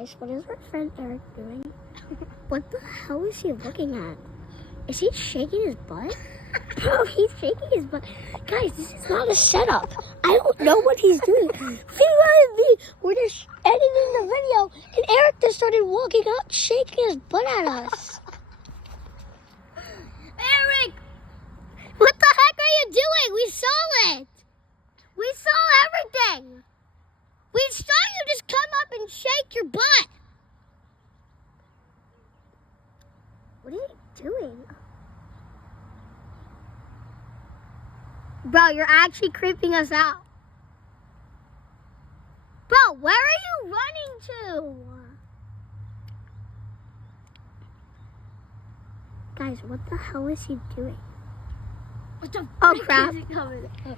Guys, what is our friend Eric doing? What the hell is he looking at? Is he shaking his butt? Bro, he's shaking his butt. Guys, this is not a setup. I don't know what he's doing. We're just editing the video, and Eric just started walking up, shaking his butt at us. Eric! What the heck are you doing? We saw it. We saw everything. We saw you just come up and shake your butt. What are you doing? Bro, you're actually creeping us out. Bro, where are you running to? Guys, what the hell is he doing? What the Oh, frick crap. is it coming? Bro,